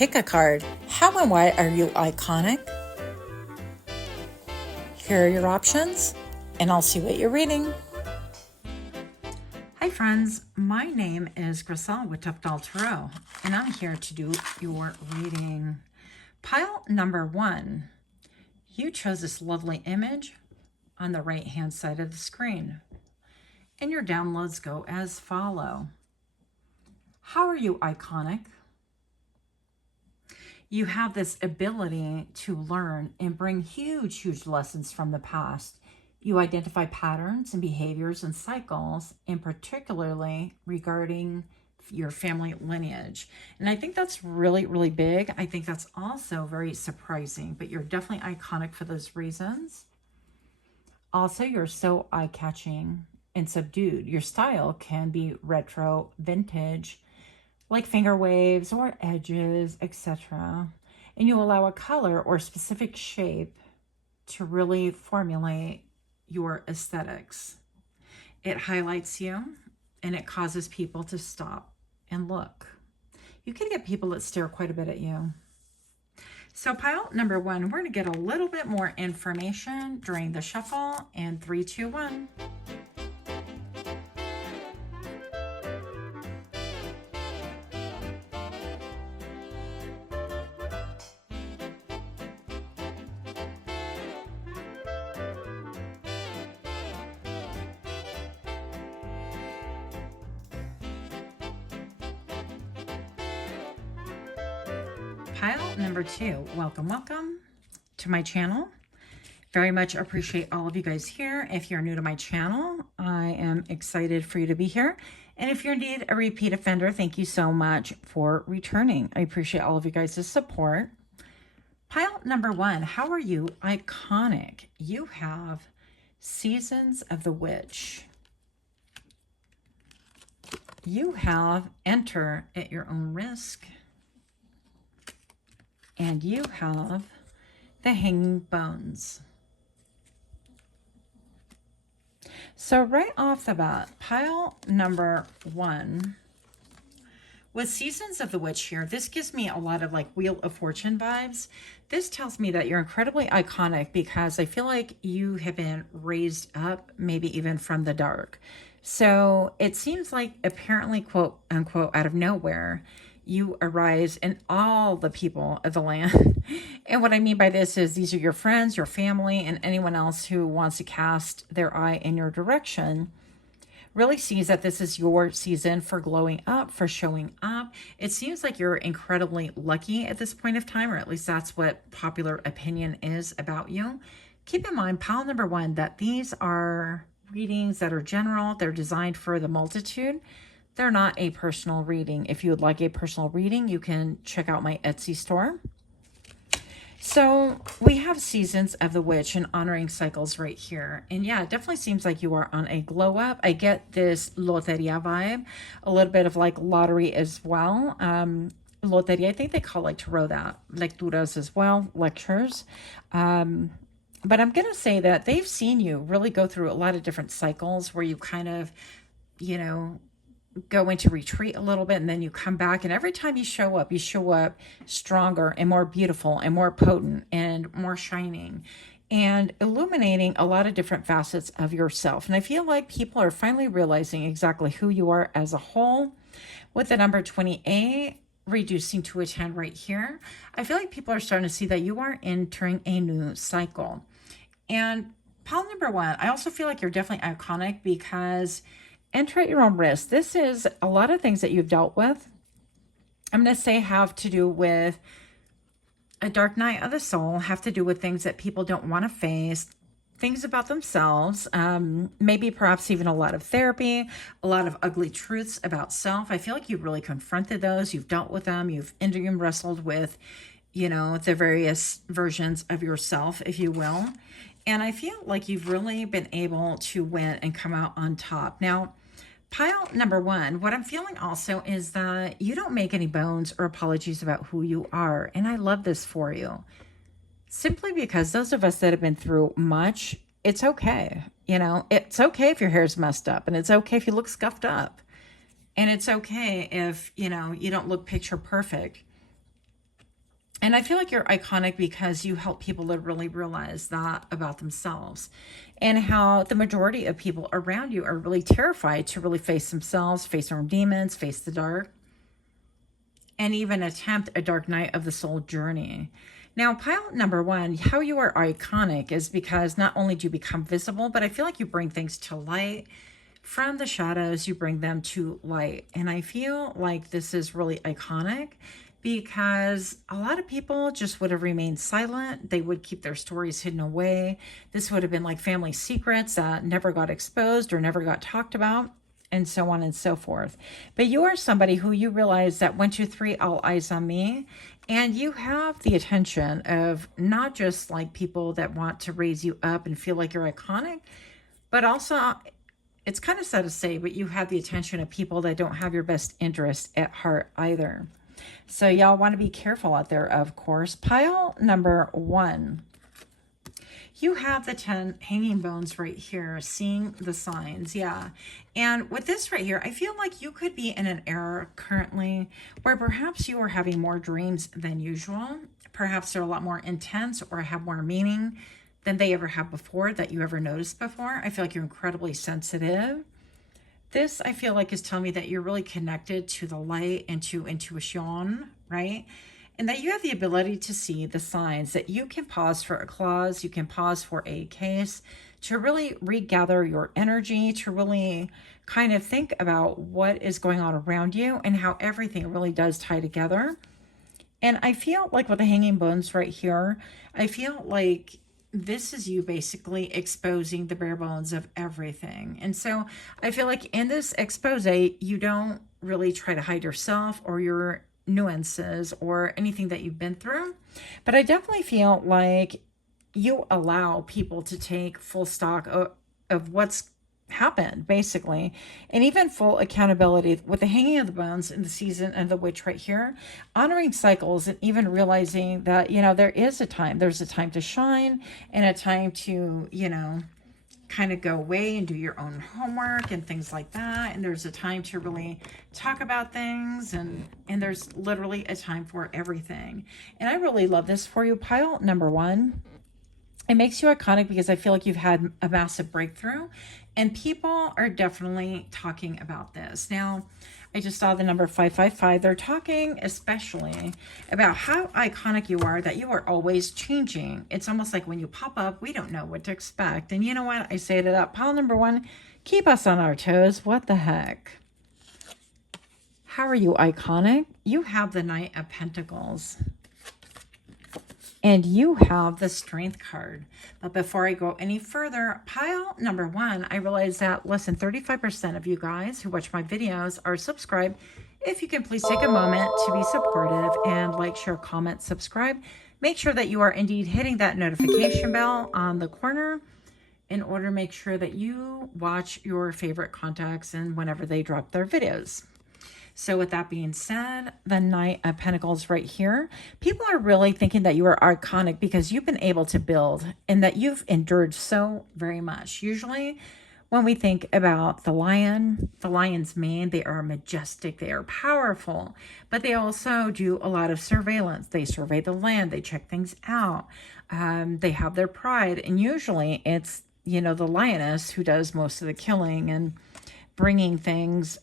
Pickacard. How and why are you iconic? Here are your options, and I'll see what you're reading. Hi friends, my name is Griselle with Toughdolltarot, and I'm here to do your reading. Pile number 1. You chose this lovely image on the right hand side of the screen, and your downloads go as follow. How are you iconic? You have this ability to learn and bring huge lessons from the past. You identify patterns and behaviors and cycles, and particularly regarding your family lineage. And I think that's really big. I think that's also very surprising, but you're definitely iconic for those reasons. Also, you're so eye-catching and subdued. Your style can be retro, vintage, like finger waves or edges, etc. And you allow a color or specific shape to really formulate your aesthetics. It highlights you and it causes people to stop and look. You can get people that stare quite a bit at you. So pile number 1, we're going to get a little bit more information during the shuffle in 3, 2, 1. Pile number 2, welcome to my channel. Very much appreciate all of you guys here. If you're new to my channel, I am excited for you to be here. And if you're indeed a repeat offender, thank you so much for returning. I appreciate all of you guys' support. Pile number 1, how are you iconic? You have Seasons of the Witch. You have Enter at Your Own Risk. And you have the Hanging Bones. So right off the bat, pile number 1, with Seasons of the Witch here, this gives me a lot of like Wheel of Fortune vibes. This tells me that you're incredibly iconic because I feel like you have been raised up, maybe even from the dark. So it seems like apparently, quote unquote, out of nowhere, you arise in all the people of the land. And what I mean by this is these are your friends, your family, and anyone else who wants to cast their eye in your direction really sees that this is your season for glowing up, for showing up. It seems like you're incredibly lucky at this point of time, or at least that's what popular opinion is about you. Keep in mind, pile number 1, that these are readings that are general. They're designed for the multitude. They're not a personal reading. If you would like a personal reading, you can check out my Etsy store. So we have Seasons of the Witch and honoring cycles right here. And yeah, it definitely seems like you are on a glow up. I get this loteria vibe, a little bit of like lottery as well. Loteria, I think they call like tarot that, lecturas as well, lectures. But I'm going to say that they've seen you really go through a lot of different cycles where you kind of, you know, go into retreat a little bit and then you come back, and every time you show up stronger and more beautiful and more potent and more shining and illuminating a lot of different facets of yourself. And I feel like people are finally realizing exactly who you are as a whole. With the number 28 reducing to a 10 right here, I feel like people are starting to see that you are entering a new cycle. And pile number 1, I also feel like you're definitely iconic because Enter at Your Own Risk. This is a lot of things that you've dealt with. I'm going to say have to do with a dark night of the soul, have to do with things that people don't want to face, things about themselves, maybe perhaps even a lot of therapy, a lot of ugly truths about self. I feel like you've really confronted those. You've dealt with them. You've Enneagram wrestled with, you know, the various versions of yourself, if you will. And I feel like you've really been able to win and come out on top. Now, pile number 1, what I'm feeling also is that you don't make any bones or apologies about who you are. And I love this for you. Simply because those of us that have been through much, it's okay. You know, it's okay if your hair's messed up, and it's okay if you look scuffed up. And it's okay if, you know, you don't look picture perfect. And I feel like you're iconic because you help people to really realize that about themselves, and how the majority of people around you are really terrified to really face themselves, face their own demons, face the dark, and even attempt a dark night of the soul journey. Now, pile number one, how you are iconic is because not only do you become visible, but I feel like you bring things to light. From the shadows, you bring them to light. And I feel like this is really iconic because a lot of people just would have remained silent. They would keep their stories hidden away. This would have been like family secrets that never got exposed or never got talked about, and so on and so forth. But you are somebody who you realize that 1, 2, 3, all eyes on me. And you have the attention of not just like people that want to raise you up and feel like you're iconic, but also, it's kind of sad to say, but you have the attention of people that don't have your best interest at heart either. So y'all want to be careful out there, of course. Pile number one. You have the 10 hanging bones right here, seeing the signs. Yeah. And with this right here, I feel like you could be in an era currently where perhaps you are having more dreams than usual. Perhaps they're a lot more intense or have more meaning than they ever have before, that you ever noticed before. I feel like you're incredibly sensitive. This, I feel like, is telling me that you're really connected to the light and to intuition, right? And that you have the ability to see the signs, that you can pause for a clause, you can pause for a case, to really regather your energy, to really kind of think about what is going on around you and how everything really does tie together. And I feel like with the hanging bones right here, I feel like this is you basically exposing the bare bones of everything. And so I feel like in this expose, you don't really try to hide yourself or your nuances or anything that you've been through. But I definitely feel like you allow people to take full stock of what's happened, basically, and even full accountability with the hanging of the bones in the season and the witch right here, honoring cycles, and even realizing that, there is a time, there's a time to shine and a time to, kind of go away and do your own homework and things like that. And there's a time to really talk about things, and there's literally a time for everything. And I really love this for you. Pile number one. It makes you iconic because I feel like you've had a massive breakthrough, and people are definitely talking about this. Now, I just saw the number 555. They're talking especially about how iconic you are, that you are always changing. It's almost like when you pop up, we don't know what to expect. And you know what? I say to that, pile number one, keep us on our toes. What the heck? How are you iconic? You have the Knight of Pentacles. And you have the Strength card. But before I go any further, pile number one, I realize that less than 35% of you guys who watch my videos are subscribed. If you can please take a moment to be supportive and like, share, comment, subscribe. Make sure that you are indeed hitting that notification bell on the corner in order to make sure that you watch your favorite contacts and whenever they drop their videos. So with that being said, the Knight of Pentacles right here, people are really thinking that you are iconic because you've been able to build and that you've endured so very much. Usually when we think about the lion's mane, they are majestic, they are powerful, but they also do a lot of surveillance. They survey the land, they check things out. They have their pride, and usually it's, the lioness who does most of the killing and bringing things,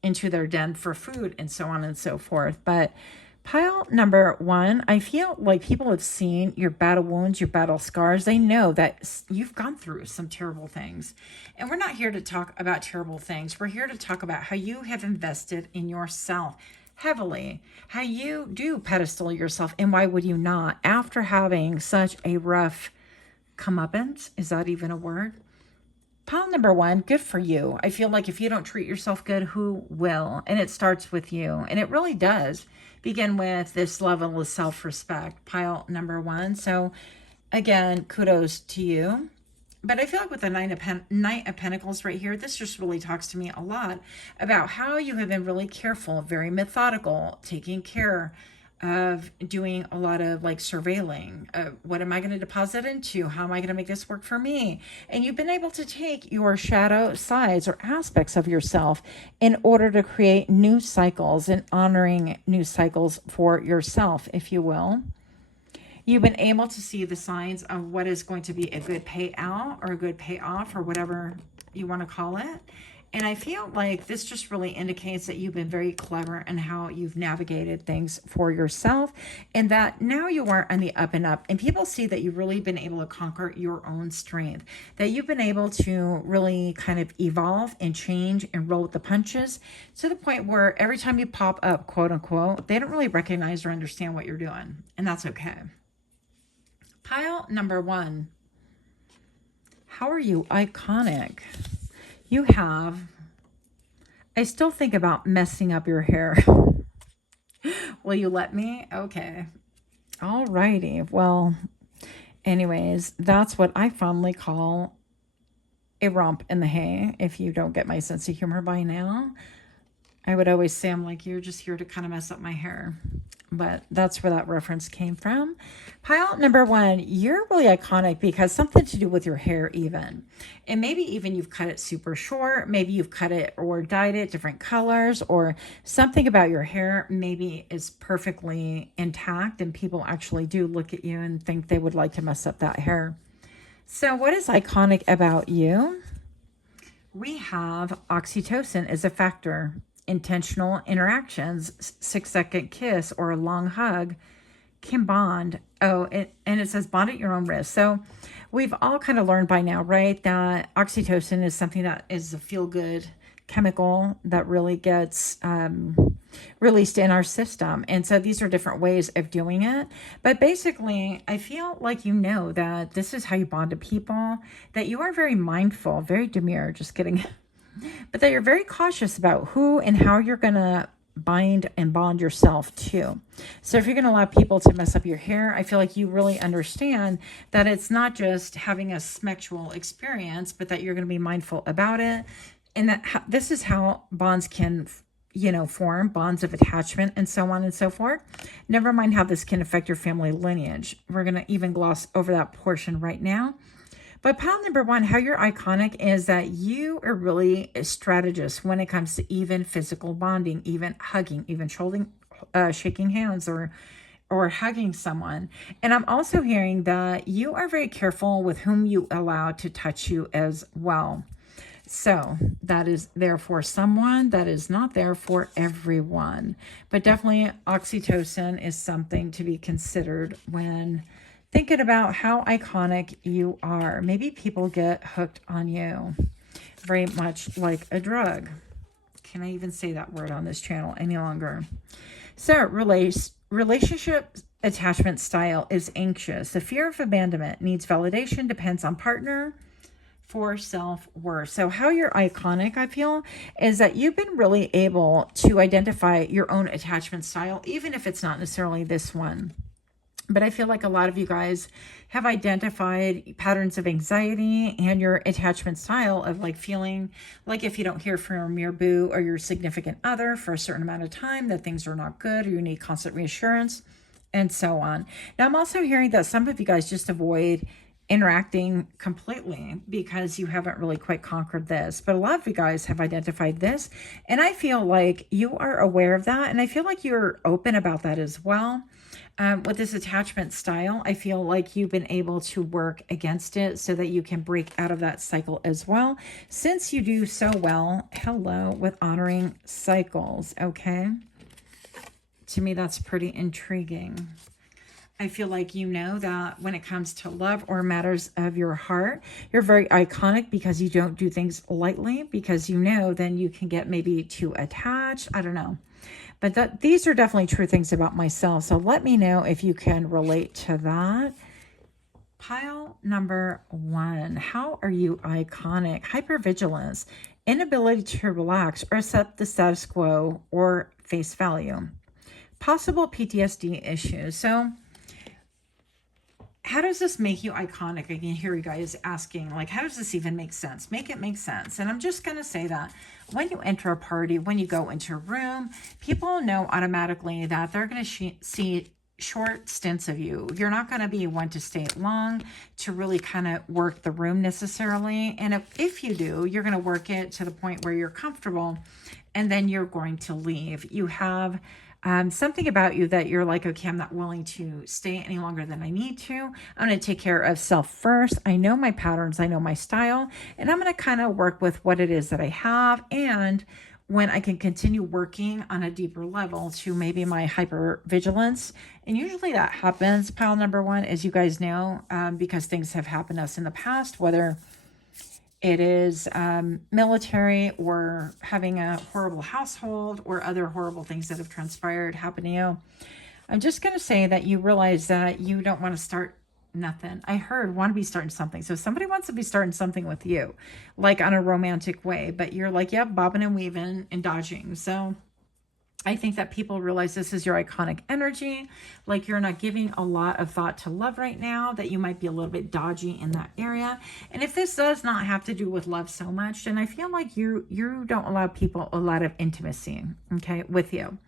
into their den for food and so on and so forth. But pile number one, I feel like people have seen your battle wounds, your battle scars. They know that you've gone through some terrible things. And we're not here to talk about terrible things. We're here to talk about how you have invested in yourself heavily, how you do pedestal yourself, and why would you not? After having such a rough comeuppance, is that even a word? Pile number one, good for you. I feel like if you don't treat yourself good, who will? And it starts with you. And it really does begin with this level of self-respect. Pile number one. So again, kudos to you. But I feel like with the Knight of Pentacles right here, this just really talks to me a lot about how you have been really careful, very methodical, taking care of doing a lot of like surveilling. What am I going to deposit into? How am I going to make this work for me? And you've been able to take your shadow sides or aspects of yourself in order to create new cycles and honoring new cycles for yourself, if you will. You've been able to see the signs of what is going to be a good payout or a good payoff or whatever you want to call it. And I feel like this just really indicates that you've been very clever in how you've navigated things for yourself, and that now you are on the up and up. And people see that you've really been able to conquer your own strength, that you've been able to really kind of evolve and change and roll with the punches to the point where every time you pop up, quote unquote, they don't really recognize or understand what you're doing. And that's okay. Pile number 1. How are you iconic? You have, I still think about messing up your hair. Will you let me? Okay. All righty. Well, anyways, that's what I fondly call a romp in the hay. If you don't get my sense of humor by now, I would always say, I'm like, you're just here to kind of mess up my hair. But that's where that reference came from. Pile number 1, you're really iconic because something to do with your hair even. And maybe even you've cut it super short. Maybe you've cut it or dyed it different colors, or something about your hair maybe is perfectly intact and people actually do look at you and think they would like to mess up that hair. So what is iconic about you? We have oxytocin is a factor. Intentional interactions, 6-second kiss or a long hug can bond. And it says bond at your own risk. So we've all kind of learned by now, right, that oxytocin is something that is a feel-good chemical that really gets released in our system. And so these are different ways of doing it. But basically, I feel like you know that this is how you bond to people, that you are very mindful, very demure, just kidding. But that you're very cautious about who and how you're going to bind and bond yourself to. So if you're going to allow people to mess up your hair, I feel like you really understand that it's not just having a sexual experience, but that you're going to be mindful about it. And that this is how bonds can, form, bonds of attachment and so on and so forth. Never mind how this can affect your family lineage. We're going to even gloss over that portion right now. But pile number 1, how you're iconic is that you are really a strategist when it comes to even physical bonding, even hugging, even shaking hands or hugging someone. And I'm also hearing that you are very careful with whom you allow to touch you as well. So that is there for someone, that is not there for everyone. But definitely oxytocin is something to be considered when thinking about how iconic you are. Maybe people get hooked on you very much like a drug. Can I even say that word on this channel any longer? So relationship attachment style is anxious. The fear of abandonment needs validation, depends on partner for self-worth. So how you're iconic, I feel, is that you've been really able to identify your own attachment style, even if it's not necessarily this one. But I feel like a lot of you guys have identified patterns of anxiety and your attachment style of like feeling like if you don't hear from your boo or your significant other for a certain amount of time, that things are not good or you need constant reassurance and so on. Now, I'm also hearing that some of you guys just avoid interacting completely because you haven't really quite conquered this. But a lot of you guys have identified this. And I feel like you are aware of that. And I feel like you're open about that as well. With this attachment style, I feel like you've been able to work against it so that you can break out of that cycle as well. Since you do so well, with honoring cycles, okay? To me, that's pretty intriguing. I feel like you know that when it comes to love or matters of your heart, you're very iconic because you don't do things lightly, because you know then you can get maybe too attached. I don't know. But these are definitely true things about myself. So let me know if you can relate to that. Pile number 1. How are you iconic? Hypervigilance. Inability to relax or accept the status quo or face value. Possible PTSD issues. So how does this make you iconic? I can hear you guys asking, like, how does this even make sense? Make it make sense. And I'm just going to say that when you enter a party, when you go into a room, people know automatically that they're going to see short stints of you. You're not going to be one to stay long, to really kind of work the room necessarily. And if you do, you're going to work it to the point where you're comfortable, and then you're going to leave. You have something about you that you're like, okay, I'm not willing to stay any longer than I need to. I'm going to take care of self first. I know my patterns, I know my style, and I'm going to kind of work with what it is that I have. And when I can continue working on a deeper level to maybe my hypervigilance. And usually that happens, pile number one, as you guys know, because things have happened to us in the past, whether it is military or having a horrible household or other horrible things that have transpired happen to you. I'm just going to say that you realize that you don't want to start nothing. I heard want to be starting something. So somebody wants to be starting something with you, like on a romantic way, but you're like, yeah, bobbing and weaving and dodging. So I think that people realize this is your iconic energy. Like you're not giving a lot of thought to love right now, that you might be a little bit dodgy in that area. And if this does not have to do with love so much, then I feel like you don't allow people a lot of intimacy, okay, with you.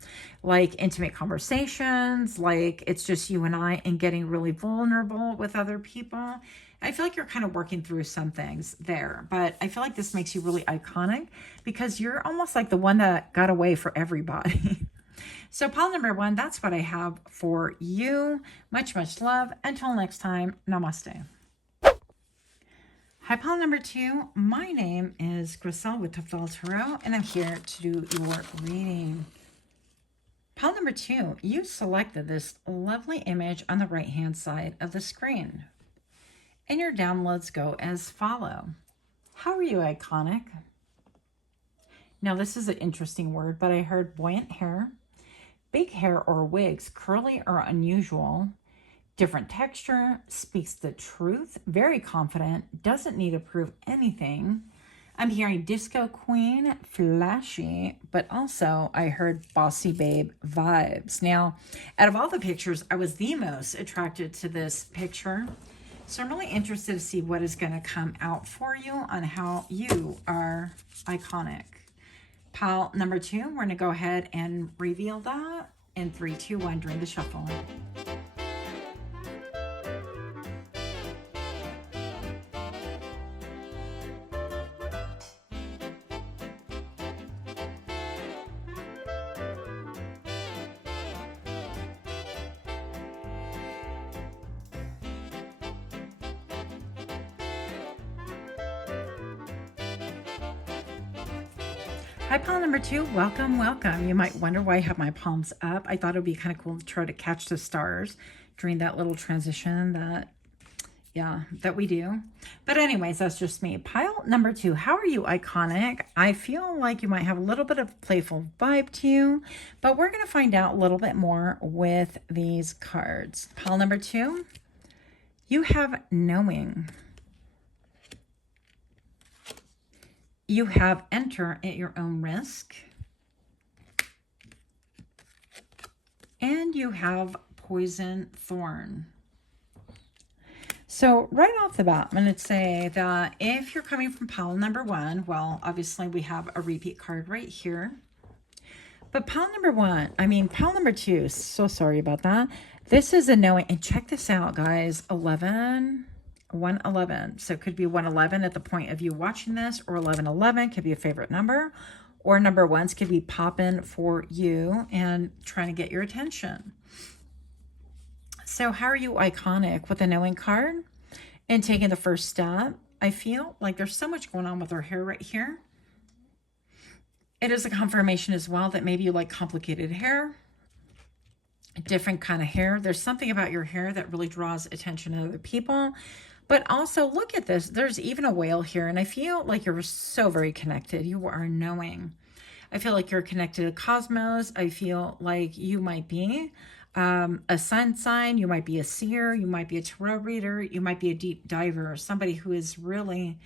Like intimate conversations, like it's just you and I, and getting really vulnerable with other people. I feel like you're kind of working through some things there, but I feel like this makes you really iconic because you're almost like the one that got away for everybody. So pile number one, that's what I have for you. Much, much love. Until next time, namaste. Hi, pile number two. My name is Griselle with Toughdolltarot, and I'm here to do your reading. Pile number two, you selected this lovely image on the right-hand side of the screen. And your downloads go as follow. How are you iconic? Now this is an interesting word, but I heard buoyant hair, big hair or wigs, curly or unusual, different texture, speaks the truth, very confident, doesn't need to prove anything. I'm hearing disco queen, flashy, but also I heard bossy babe vibes. Now, out of all the pictures, I was the most attracted to this picture. So I'm really interested to see what is going to come out for you on how you are iconic. Pile number two, we're going to go ahead and reveal that in 3, 2, 1 during the shuffle. Hi, pile number two. Welcome, welcome. You might wonder why I have my palms up. I thought it would be kind of cool to try to catch the stars during that little transition that we do. But anyways, that's just me. Pile number two. How are you iconic? I feel like you might have a little bit of playful vibe to you, but we're going to find out a little bit more with these cards. Pile number two. You have knowing. You have enter at your own risk. And you have poison thorn. So right off the bat, I'm going to say that if you're coming from pile number one, well, obviously we have a repeat card right here. But pile number two, so sorry about that. This is a knowing, and check this out, guys, 111. So it could be 111 at the point of you watching this, or 1111 could be a favorite number, or number ones could be popping for you and trying to get your attention. So how are you iconic with a knowing card and taking the first step? I feel like there's so much going on with our hair right here. It is a confirmation as well that maybe you like complicated hair, a different kind of hair. There's something about your hair that really draws attention to other people. But also, look at this. There's even a whale here, and I feel like you're so very connected. You are knowing. I feel like you're connected to cosmos. I feel like you might be a sun sign. You might be a seer. You might be a tarot reader. You might be a deep diver, somebody who is really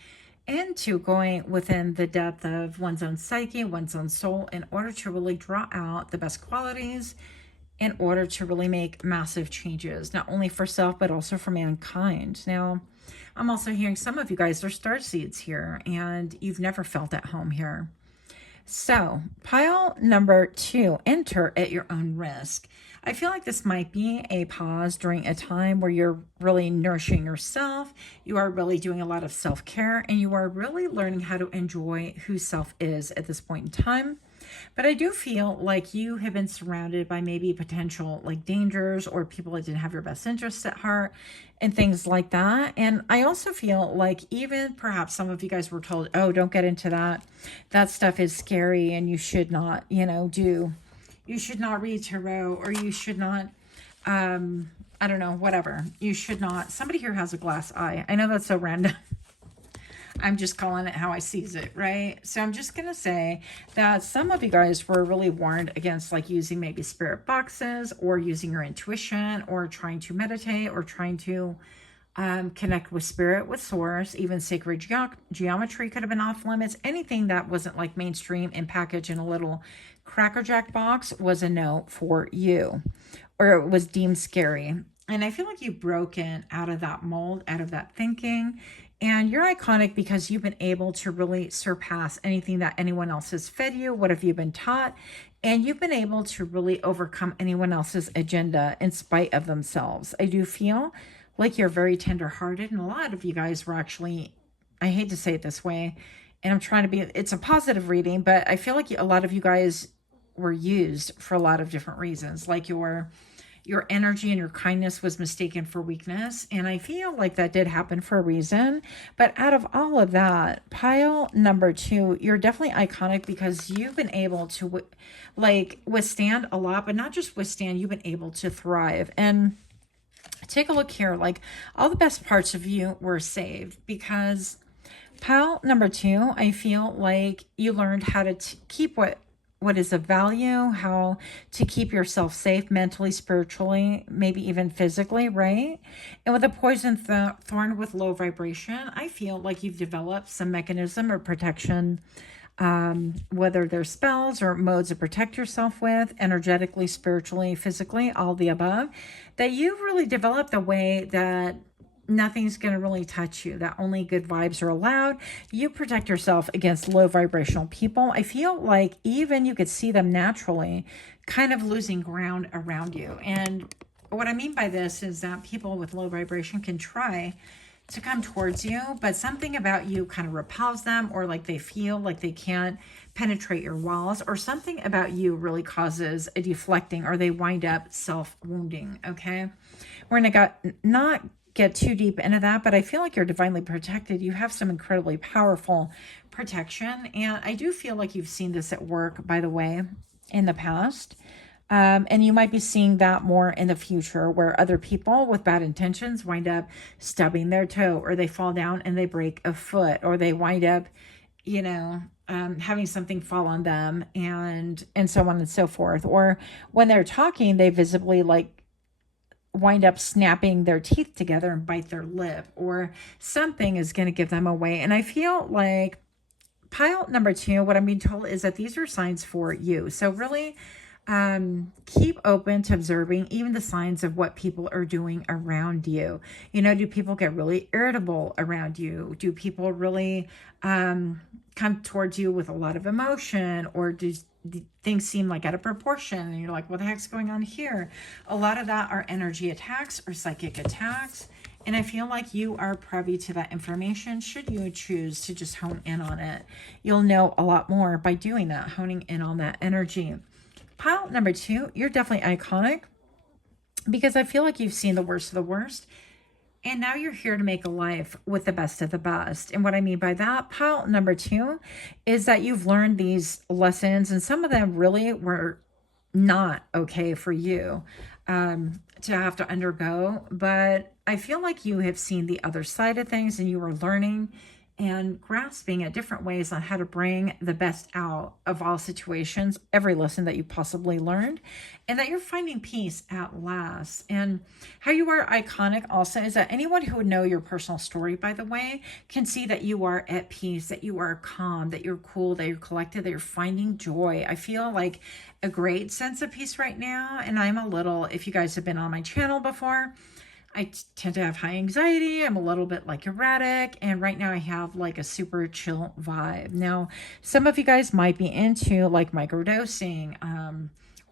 into going within the depth of one's own psyche, one's own soul, in order to really draw out the best qualities in order to really make massive changes, not only for self, but also for mankind. Now, I'm also hearing some of you guys are star seeds here, and you've never felt at home here. So, pile number 2, enter at your own risk. I feel like this might be a pause during a time where you're really nourishing yourself, you are really doing a lot of self-care, and you are really learning how to enjoy who self is at this point in time. But I do feel like you have been surrounded by maybe potential like dangers or people that didn't have your best interests at heart and things like that. And I also feel like even perhaps some of you guys were told, oh, don't get into that. That stuff is scary and you should not, you should not read tarot, or you should not, I don't know, whatever. You should not. Somebody here has a glass eye. I know that's so random. I'm just calling it how I sees it, right? So I'm just going to say that some of you guys were really warned against like using maybe spirit boxes or using your intuition or trying to meditate or trying to connect with spirit, with source. Even sacred geometry could have been off limits. Anything that wasn't like mainstream and packaged in a little crackerjack box was a no for you, or it was deemed scary. And I feel like you've broken out of that mold, out of that thinking. And you're iconic because you've been able to really surpass anything that anyone else has fed you. What have you been taught? And you've been able to really overcome anyone else's agenda in spite of themselves. I do feel like you're very tenderhearted. And a lot of you guys were actually, I hate to say it this way, and I'm trying to be, it's a positive reading, but I feel like a lot of you guys were used for a lot of different reasons. Like your energy and your kindness was mistaken for weakness. And I feel like that did happen for a reason. But out of all of that, pile number 2, you're definitely iconic because you've been able to like withstand a lot, but not just withstand, you've been able to thrive. And take a look here, like all the best parts of you were saved because pile number 2, I feel like you learned how to keep what is of value, how to keep yourself safe mentally, spiritually, maybe even physically, right? And with a poison thorn with low vibration, I feel like you've developed some mechanism or protection, whether they're spells or modes to protect yourself with, energetically, spiritually, physically, all the above, that you've really developed a way that nothing's going to really touch you, that only good vibes are allowed. You protect yourself against low vibrational people. I feel like even you could see them naturally kind of losing ground around you. And what I mean by this is that people with low vibration can try to come towards you, but something about you kind of repels them, or like they feel like they can't penetrate your walls, or something about you really causes a deflecting, or they wind up self-wounding. Okay, we're gonna not get too deep into that, but I feel like you're divinely protected. You have some incredibly powerful protection. And I do feel like you've seen this at work, by the way, in the past. And you might be seeing that more in the future, where other people with bad intentions wind up stubbing their toe, or they fall down and they break a foot, or they wind up, having something fall on them, and so on and so forth. Or when they're talking, they visibly wind up snapping their teeth together and bite their lip, or something is going to give them away. And I feel like pile number 2, what I'm being told is that these are signs for you. So really keep open to observing even the signs of what people are doing around you. Do people get really irritable around you? Do people really come towards you with a lot of emotion, or do things seem like out of proportion and you're like, what the heck's going on here? A lot of that are energy attacks or psychic attacks. And I feel like you are privy to that information. Should you choose to just hone in on it, you'll know a lot more by doing that, honing in on that energy. Pile number 2, you're definitely iconic because I feel like you've seen the worst of the worst. And now you're here to make a life with the best of the best. And what I mean by that, pile number 2, is that you've learned these lessons, and some of them really were not okay for you to have to undergo. But I feel like you have seen the other side of things, and you are learning and grasping at different ways on how to bring the best out of all situations, every lesson that you possibly learned, and that you're finding peace at last. And how you are iconic also is that anyone who would know your personal story, by the way, can see that you are at peace, that you are calm, that you're cool, that you're collected, that you're finding joy. I feel like a great sense of peace right now. And I'm a little, if you guys have been on my channel before, I tend to have high anxiety. I'm a little bit like erratic. And right now I have like a super chill vibe. Now, some of you guys might be into like microdosing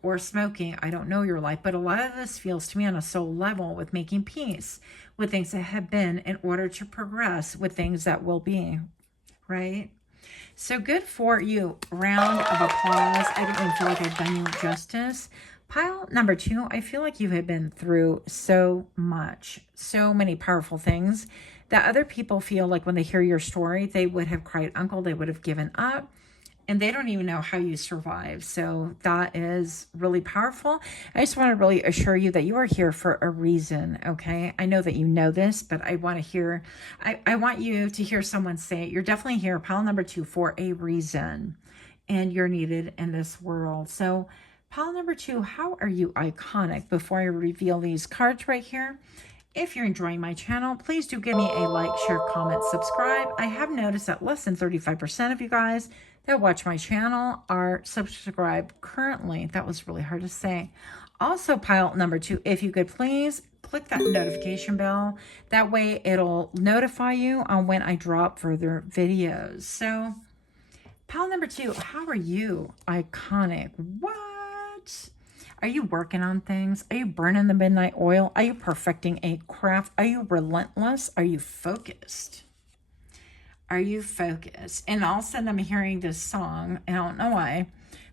or smoking. I don't know your life, but a lot of this feels to me on a soul level with making peace with things that have been in order to progress with things that will be, right? So good for you. Round of applause. I don't even feel like I've done you justice. Pile number 2, I feel like you have been through so much, so many powerful things that other people feel like when they hear your story, they would have cried uncle, they would have given up, and they don't even know how you survive. So that is really powerful. I just want to really assure you that you are here for a reason, okay? I know that you know this, but I want to hear, I want you to hear someone say, you're definitely here, pile number 2, for a reason, and you're needed in this world. So pile number 2, how are you iconic? Before I reveal these cards right here, if you're enjoying my channel, please do give me a like, share, comment, subscribe. I have noticed that less than 35% of you guys that watch my channel are subscribed currently. That was really hard to say. Also, pile number 2, if you could please click that notification bell. That way it'll notify you on when I drop further videos. So pile number 2, how are you iconic? What? Are you working on things? Are you burning the midnight oil? Are you perfecting a craft? Are you relentless? Are you focused? Are you focused? And all of a sudden I'm hearing this song, and I don't know why,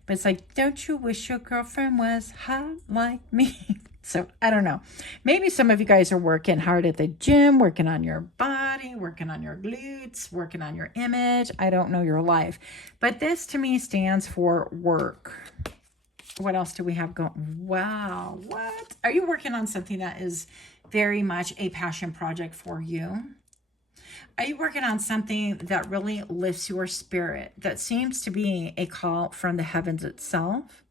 but it's like, don't you wish your girlfriend was hot like me? So I don't know. Maybe some of you guys are working hard at the gym, working on your body, working on your glutes, working on your image. I don't know your life. But this to me stands for work. What else do we have going? Wow, what? Are you working on something that is very much a passion project for you? Are you working on something that really lifts your spirit, that seems to be a call from the heavens itself?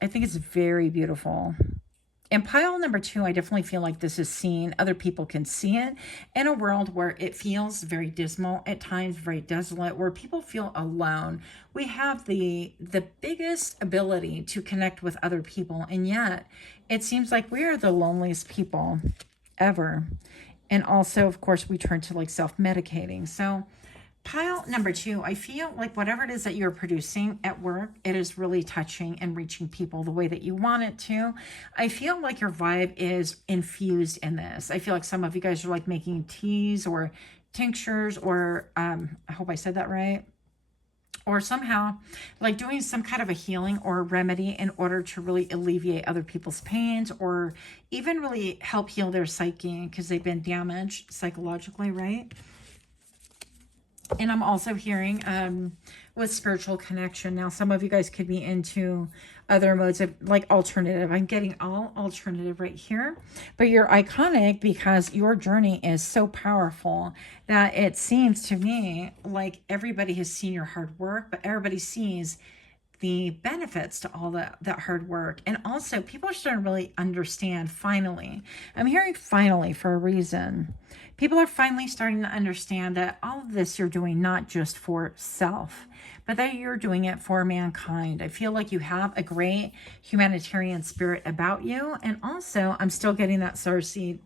I think it's very beautiful. And pile number 2, I definitely feel like this is seen. Other people can see it in a world where it feels very dismal, at times very desolate, where people feel alone. We have the biggest ability to connect with other people, and yet it seems like we are the loneliest people ever. And also, of course, we turn to like self-medicating. So pile number 2, I feel like whatever it is that you're producing at work, it is really touching and reaching people the way that you want it to. I feel like your vibe is infused in this. I feel like some of you guys are like making teas or tinctures or, I hope I said that right, or somehow like doing some kind of a healing or a remedy in order to really alleviate other people's pains or even really help heal their psyche because they've been damaged psychologically, right? And I'm also hearing with spiritual connection. Now, some of you guys could be into other modes of like alternative. I'm getting all alternative right here. But you're iconic because your journey is so powerful that it seems to me like everybody has seen your hard work, but everybody sees the benefits to all that hard work. And also people are starting to really understand finally. I'm hearing finally for a reason. People are finally starting to understand that all of this you're doing not just for self, but that you're doing it for mankind. I feel like you have a great humanitarian spirit about you. And also I'm still getting that starseed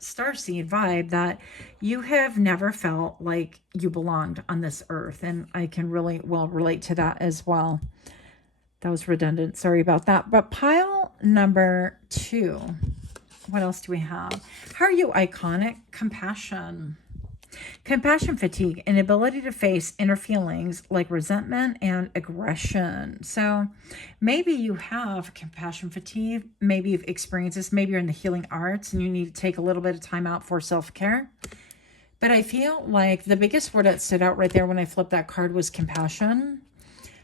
vibe that you have never felt like you belonged on this earth. And I can really well relate to that as well. That was redundant. Sorry about that. But pile number 2, what else do we have? How are you iconic? Compassion. Compassion fatigue, an ability to face inner feelings like resentment and aggression. So maybe you have compassion fatigue. Maybe you've experienced this. Maybe you're in the healing arts and you need to take a little bit of time out for self-care. But I feel like the biggest word that stood out right there when I flipped that card was compassion.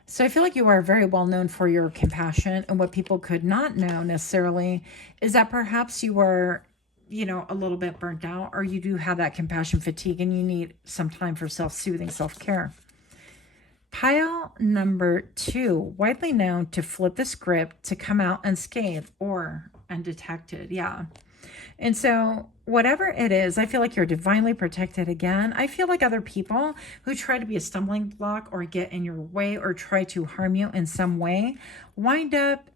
So I feel like you are very well known for your compassion, and what people could not know necessarily is that perhaps you are you know, a little bit burnt out, or you do have that compassion fatigue and you need some time for self-soothing, self-care. Pile number 2, widely known to flip the script, to come out unscathed or undetected. Yeah. And so whatever it is, I feel like you're divinely protected again. I feel like other people who try to be a stumbling block or get in your way or try to harm you in some way wind up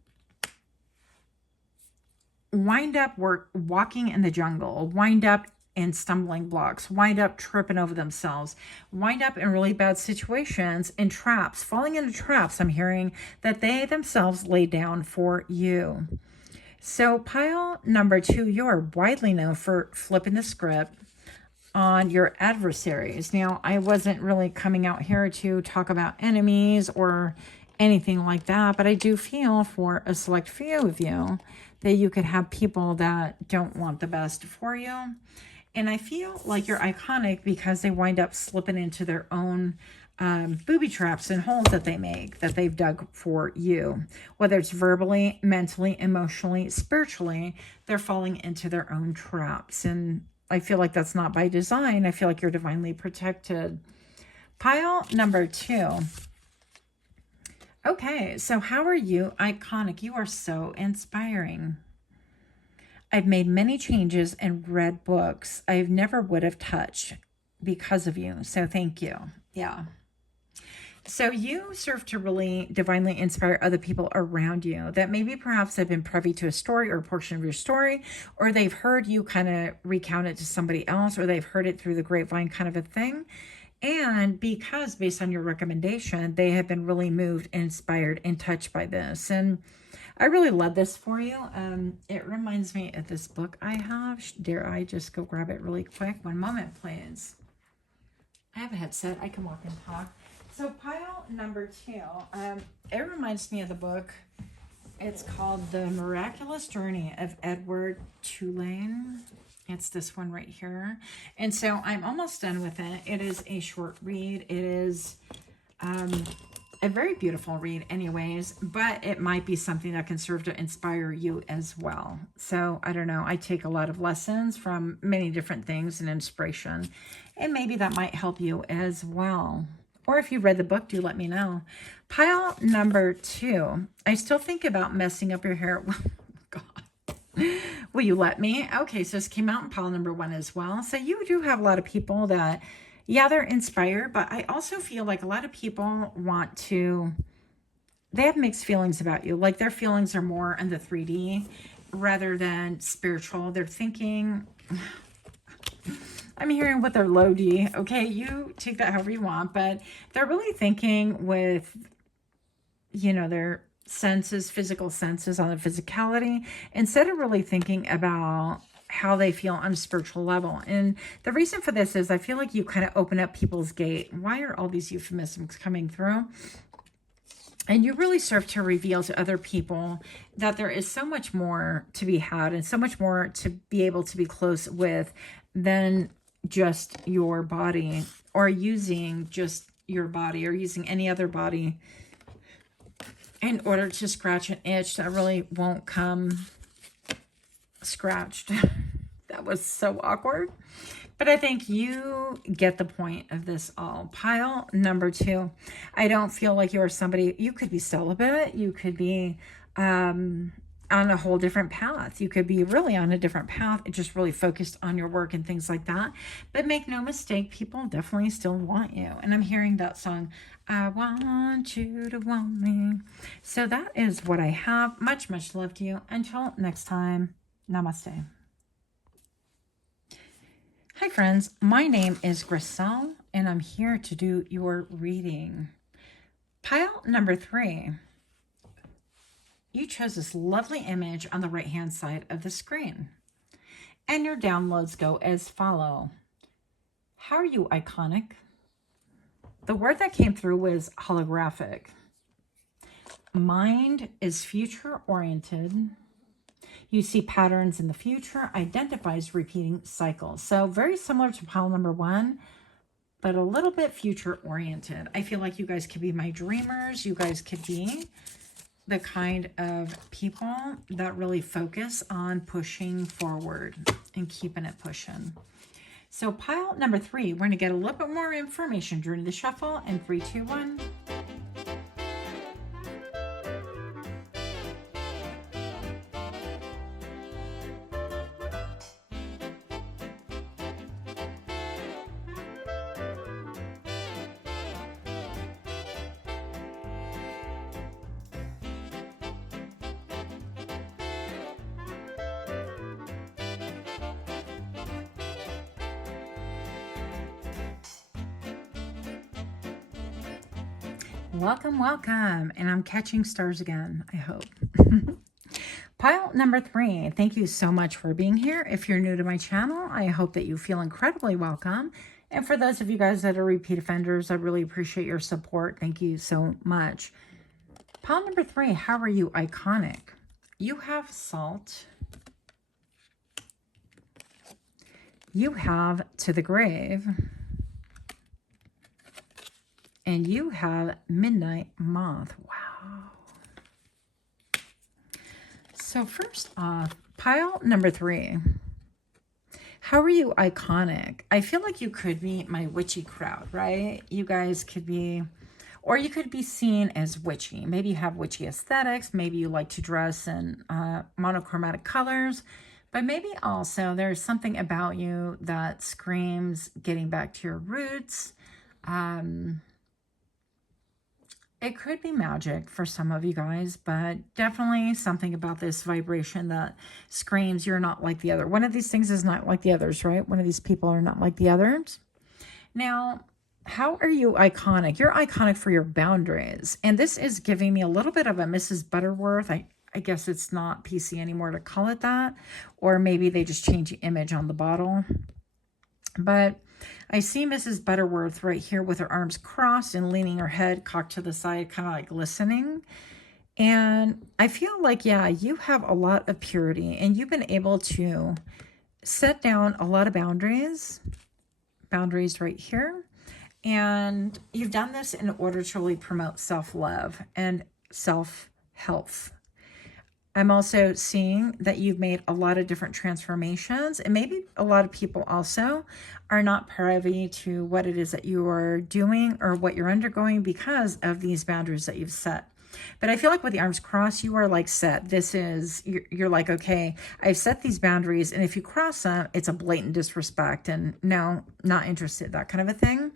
walking in the jungle, wind up in stumbling blocks, wind up tripping over themselves, wind up in really bad situations, in traps, falling into traps I'm hearing that they themselves lay down for you. So pile number 2, you're widely known for flipping the script on your adversaries. Now, I wasn't really coming out here to talk about enemies or anything like that, but I do feel for a select few of you that you could have people that don't want the best for you. And I feel like you're iconic because they wind up slipping into their own booby traps and holes that they make, that they've dug for you. Whether it's verbally, mentally, emotionally, spiritually, they're falling into their own traps. And I feel like that's not by design. I feel like you're divinely protected. Pile number 2. Okay, so how are you iconic? You are so inspiring. I've made many changes and read books I never would have touched because of you. So thank you. Yeah. So you serve to really divinely inspire other people around you that maybe perhaps have been privy to a story or a portion of your story, or they've heard you kind of recount it to somebody else, or they've heard it through the grapevine kind of a thing. And because based on your recommendation, they have been really moved, inspired, and touched by this. And I really love this for you. It reminds me of this book I have. Dare I just go grab it really quick? One moment, please. I have a headset. I can walk and talk. So pile number 2, it reminds me of the book. It's called The Miraculous Journey of Edward Tulane. It's this one right here. And so I'm almost done with it. It is a short read. It is a very beautiful read anyways, but it might be something that can serve to inspire you as well. So I don't know. I take a lot of lessons from many different things and inspiration, and maybe that might help you as well. Or if you read the book, do let me know. Pile number 2. I still think about messing up your hair. God. Will you let me? Okay, so this came out in pile number 1 as well. So you do have a lot of people that, yeah, they're inspired, but I also feel like a lot of people they have mixed feelings about you. Like their feelings are more in the 3D rather than spiritual. They're thinking, I'm hearing with their low D. Okay, you take that however you want, but they're really thinking with, you know, their senses, physical senses on the physicality, instead of really thinking about how they feel on a spiritual level. And the reason for this is I feel like you kind of open up people's gate. Why are all these euphemisms coming through? And you really serve to reveal to other people that there is so much more to be had and so much more to be able to be close with than just your body, or using just your body, or using any other body in order to scratch an itch that really won't come scratched. That was so awkward. But I think you get the point of this all. Pile number 2. I don't feel like you're somebody, you could be celibate. You could be on a whole different path. You could be really on a different path, just really focused on your work and things like that. But make no mistake, people definitely still want you. And I'm hearing that song, I want you to want me. So that is what I have. Much, much love to you. Until next time, namaste. Hi friends, my name is Griselle and I'm here to do your reading. Pile number 3. You chose this lovely image on the right hand side of the screen. And your downloads go as follow. How are you iconic? The word that came through was holographic. Mind is future oriented. You see patterns in the future, identifies repeating cycles. So very similar to pile number 1, but a little bit future oriented. I feel like you guys could be my dreamers. You guys could be the kind of people that really focus on pushing forward and keeping it pushing. So pile number 3, we're going to get a little bit more information during the shuffle in 3, 2, 1. Welcome, welcome. And I'm catching stars again, I hope. Pile number 3, thank you so much for being here. If you're new to my channel, I hope that you feel incredibly welcome. And for those of you guys that are repeat offenders, I really appreciate your support. Thank you so much. Pile number 3, how are you iconic? You have salt. You have to the grave. And you have Midnight Moth. Wow. So first off, pile number 3. How are you iconic? I feel like you could be my witchy crowd, right? You guys could be, or you could be seen as witchy. Maybe you have witchy aesthetics. Maybe you like to dress in monochromatic colors. But maybe also there's something about you that screams getting back to your roots. It could be magic for some of you guys, but definitely something about this vibration that screams you're not like the other. One of these things is not like the others, right? One of these people are not like the others. Now, how are you iconic? You're iconic for your boundaries. And this is giving me a little bit of a Mrs. Butterworth. I guess it's not PC anymore to call it that. Or maybe they just change the image on the bottle. But I see Mrs. Butterworth right here with her arms crossed and leaning her head cocked to the side, kind of like listening. And I feel like, yeah, you have a lot of purity and you've been able to set down a lot of boundaries right here. And you've done this in order to really promote self-love and self-health. I'm also seeing that you've made a lot of different transformations, and maybe a lot of people also are not privy to what it is that you are doing or what you're undergoing because of these boundaries that you've set. But I feel like with the arms crossed, you are like set. This is, you're like, okay, I've set these boundaries, and if you cross them, it's a blatant disrespect and no, not interested, that kind of a thing.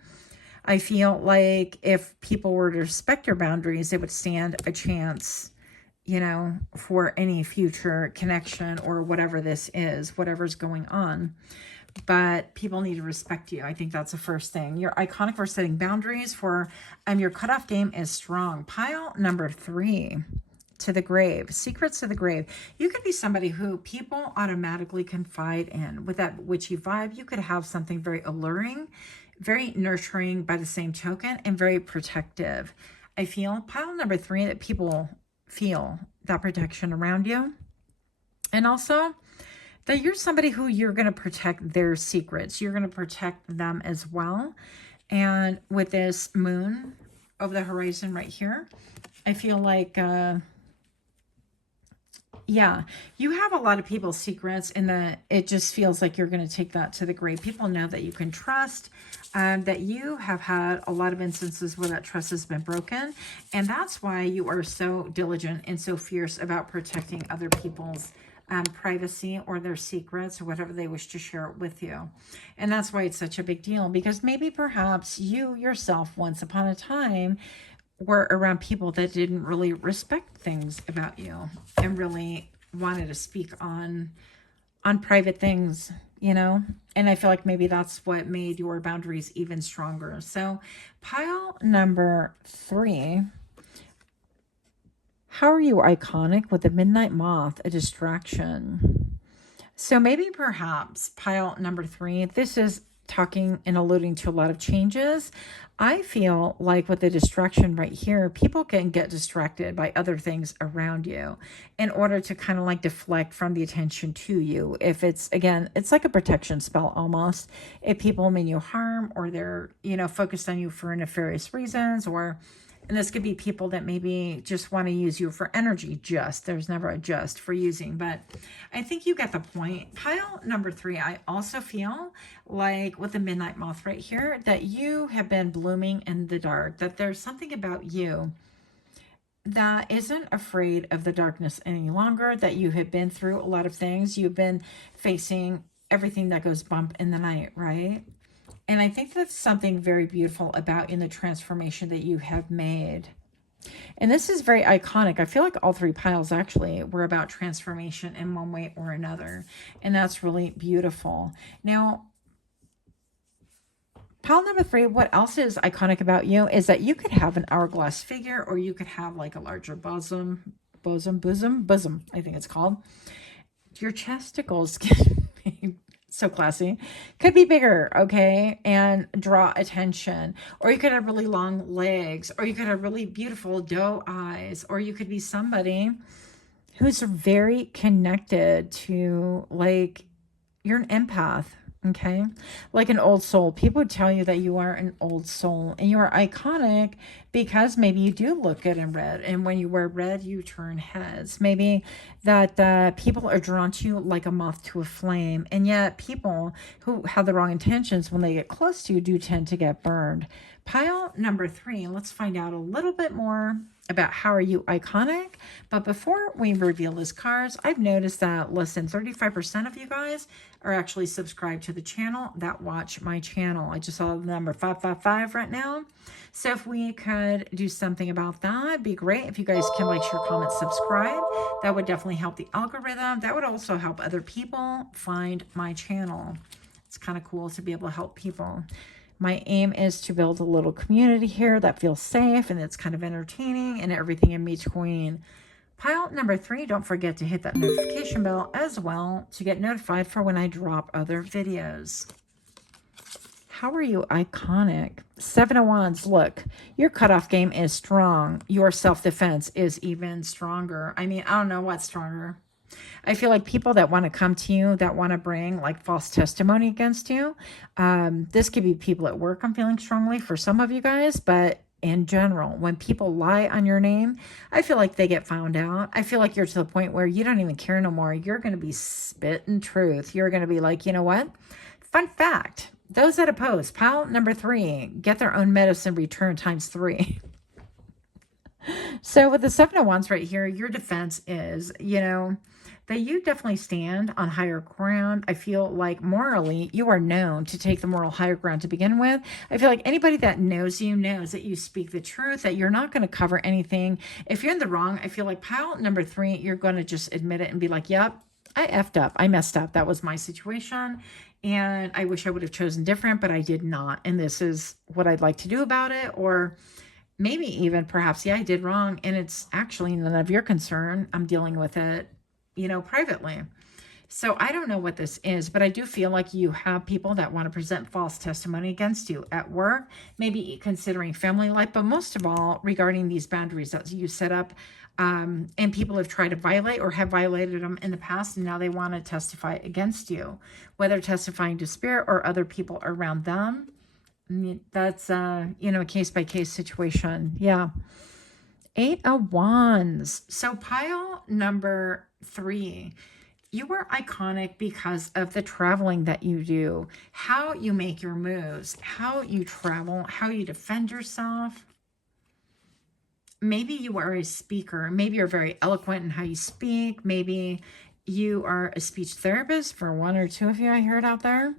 I feel like if people were to respect your boundaries, they would stand a chance, you know, for any future connection or whatever this is, whatever's going on. But people need to respect you. I think that's the first thing. You're iconic for setting boundaries. For your cutoff game is strong. Pile number 3, to the grave. Secrets to the grave. You could be somebody who people automatically confide in. With that witchy vibe, you could have something very alluring, very nurturing by the same token, and very protective. I feel pile number 3 that people feel that protection around you. And also that you're somebody who you're going to protect their secrets. You're going to protect them as well. And with this moon over the horizon right here, I feel like, yeah, you have a lot of people's secrets, and that it just feels like you're going to take that to the grave. People know that you can trust, that you have had a lot of instances where that trust has been broken. And that's why you are so diligent and so fierce about protecting other people's privacy or their secrets or whatever they wish to share with you. And that's why it's such a big deal, because maybe perhaps you yourself once upon a time were around people that didn't really respect things about you and really wanted to speak on private things, you know. And I feel like maybe that's what made your boundaries even stronger. So pile number 3, how are you iconic with the Midnight Moth, a distraction? So maybe perhaps pile number 3, this is talking and alluding to a lot of changes. I feel like with the distraction right here, people can get distracted by other things around you in order to kind of like deflect from the attention to you. If it's, again, it's like a protection spell almost. If people mean you harm, or they're, you know, focused on you for nefarious reasons, or And this could be people that maybe just want to use you for energy. There's never a just for using, but I think you get the point. Pile number 3, I also feel like with the midnight moth right here, that you have been blooming in the dark, that there's something about you that isn't afraid of the darkness any longer, that you have been through a lot of things. You've been facing everything that goes bump in the night, right? And I think that's something very beautiful about in the transformation that you have made. And this is very iconic. I feel like all 3 piles actually were about transformation in one way or another. And that's really beautiful. Now, pile number 3, what else is iconic about you is that you could have an hourglass figure, or you could have like a larger bosom, I think it's called. Your chesticles can be so classy, could be bigger, okay, and draw attention. Or you could have really long legs, or you could have really beautiful doe eyes, or you could be somebody who's very connected to, like, you're an empath. Okay, like an old soul. People would tell you that you are an old soul, and you are iconic because maybe you do look good in red, and when you wear red, you turn heads. Maybe that people are drawn to you like a moth to a flame, and yet people who have the wrong intentions, when they get close to you, do tend to get burned. Pile number 3, let's find out a little bit more about how are you iconic. But before we reveal these cards, I've noticed that less than 35% of you guys are actually subscribed to the channel that watch my channel. I just saw the number 555 right now. So if we could do something about that, it'd be great. If you guys can like, share, comment, subscribe, that would definitely help the algorithm. That would also help other people find my channel. It's kind of cool to be able to help people. My aim is to build a little community here that feels safe and it's kind of entertaining and everything in between. Pile number 3, don't forget to hit that notification bell as well to get notified for when I drop other videos. How are you iconic? 7 of Wands, look, your cutoff game is strong. Your self-defense is even stronger. I mean, I don't know what's stronger. I feel like people that want to come to you, that want to bring like false testimony against you. This could be people at work, I'm feeling strongly for some of you guys, but in general, when people lie on your name, I feel like they get found out. I feel like you're to the point where you don't even care no more. You're going to be spitting truth. You're going to be like, you know what? Fun fact, those that oppose, pile number 3, get their own medicine return times 3. So with the 7 of Wands right here, your defense is, you know, that you definitely stand on higher ground. I feel like morally, you are known to take the moral higher ground to begin with. I feel like anybody that knows you knows that you speak the truth, that you're not going to cover anything. If you're in the wrong, I feel like pile number 3, you're going to just admit it and be like, yep, I effed up. I messed up. That was my situation. And I wish I would have chosen different, but I did not. And this is what I'd like to do about it. Or maybe even perhaps, yeah, I did wrong. And it's actually none of your concern. I'm dealing with it, you know, privately. So I don't know what this is, but I do feel like you have people that want to present false testimony against you at work, maybe considering family life, but most of all, regarding these boundaries that you set up, and people have tried to violate or have violated them in the past, and now they want to testify against you, whether testifying to spirit or other people around them. I mean, that's, you know, a case-by-case situation. Yeah. 8 of Wands. So pile number 3, you are iconic because of the traveling that you do, how you make your moves, how you travel, how you defend yourself. Maybe you are a speaker. Maybe you're very eloquent in how you speak. Maybe you are a speech therapist for 1 or 2 of you I heard out there.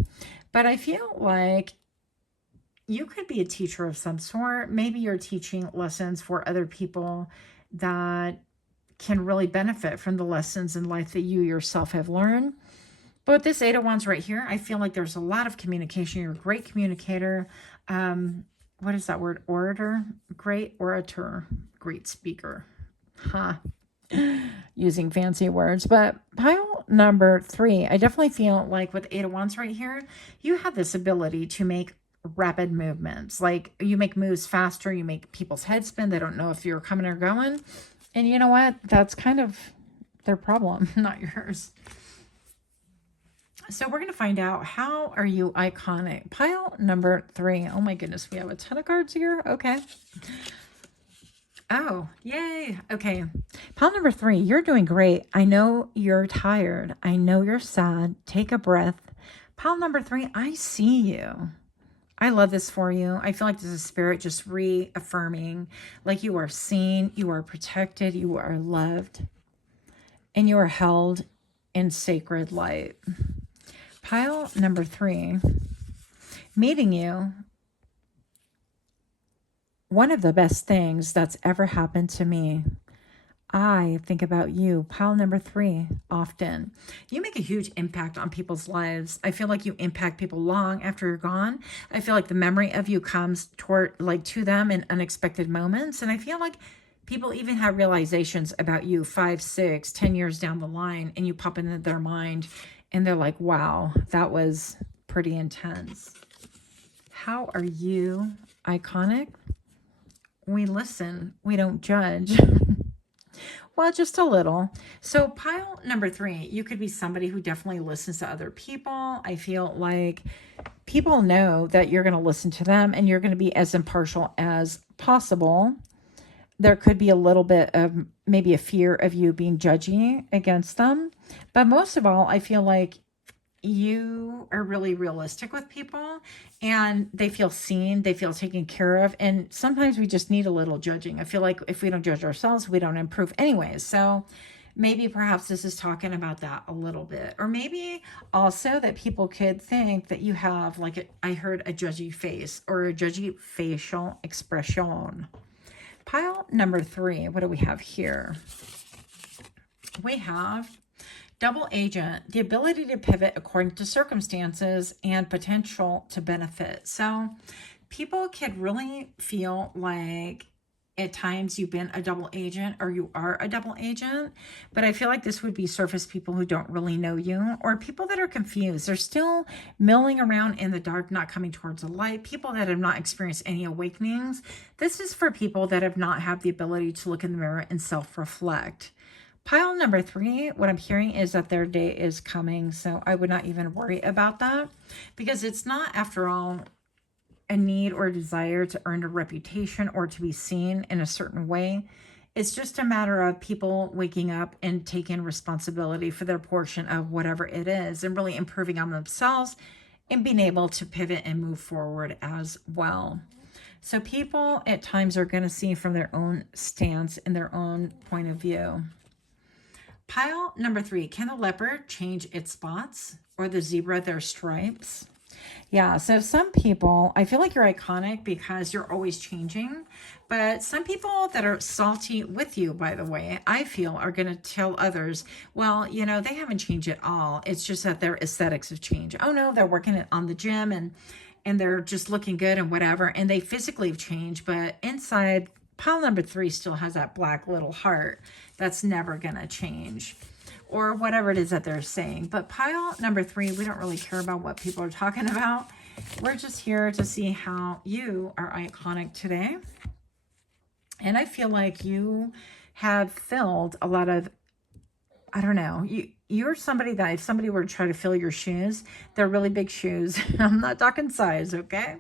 But I feel like you could be a teacher of some sort. Maybe you're teaching lessons for other people that can really benefit from the lessons in life that you yourself have learned. But with this 8 of Wands right here, I feel like there's a lot of communication. You're a great communicator. What is that word? Orator? Great orator. Great speaker. Huh. Using fancy words. But pile number 3, I definitely feel like with 8 of Wands right here, you have this ability to make rapid movements. Like you make moves faster. You make people's heads spin. They don't know if you're coming or going. And you know what? That's kind of their problem, not yours. So we're going to find out, how are you iconic? Pile number 3. Oh my goodness, we have a ton of cards here. Okay. Oh, yay. Okay. Pile number 3, you're doing great. I know you're tired. I know you're sad. Take a breath. Pile number 3, I see you. I love this for you. I feel like this is spirit just reaffirming, like you are seen, you are protected, you are loved, and you are held in sacred light. Pile number 3, meeting you, one of the best things that's ever happened to me. I think about you, pile number 3, often. You make a huge impact on people's lives. I feel like you impact people long after you're gone. I feel like the memory of you comes to them in unexpected moments. And I feel like people even have realizations about you 5, 6, 10 years down the line, and you pop into their mind and they're like, wow, that was pretty intense. How are you iconic? We listen, we don't judge. Well, just a little. So pile number 3, you could be somebody who definitely listens to other people. I feel like people know that you're going to listen to them and you're going to be as impartial as possible. There could be a little bit of maybe a fear of you being judgy against them. But most of all, I feel like you are really realistic with people and they feel seen, they feel taken care of. And sometimes we just need a little judging. I feel like if we don't judge ourselves, we don't improve anyways. So maybe perhaps this is talking about that a little bit. Or maybe also that people could think that you have I heard a judgy face or a judgy facial expression. Pile number 3, what do we have here? We have double agent, the ability to pivot according to circumstances and potential to benefit. So people could really feel like at times you've been a double agent or you are a double agent, but I feel like this would be surface people who don't really know you or people that are confused. They're still milling around in the dark, not coming towards the light, people that have not experienced any awakenings. This is for people that have not had the ability to look in the mirror and self-reflect. Pile number 3, what I'm hearing is that their day is coming, so I would not even worry about that because it's not, after all, a need or a desire to earn a reputation or to be seen in a certain way. It's just a matter of people waking up and taking responsibility for their portion of whatever it is and really improving on themselves and being able to pivot and move forward as well. So people at times are going to see from their own stance and their own point of view. Pile number 3, can the leopard change its spots or the zebra their stripes? Yeah, so some people, I feel like you're iconic because you're always changing, but some people that are salty with you, by the way, I feel are going to tell others, well, they haven't changed at all. It's just that their aesthetics have changed. Oh no, they're working on the gym and they're just looking good and whatever, and they physically have changed, but inside, pile number 3 still has that black little heart that's never going to change, or whatever it is that they're saying. But pile number 3, we don't really care about what people are talking about. We're just here to see how you are iconic today. And I feel like you have filled a lot of, I don't know, you're somebody that if somebody were to try to fill your shoes, they're really big shoes. I'm not talking size, okay?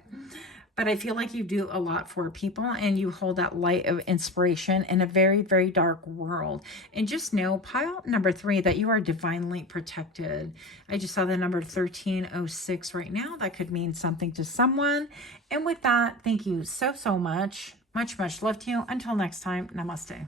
But I feel like you do a lot for people and you hold that light of inspiration in a very, very dark world. And just know, pile number 3, that you are divinely protected. I just saw the number 1306 right now. That could mean something to someone. And with that, thank you so, so much. Much, much love to you. Until next time, namaste.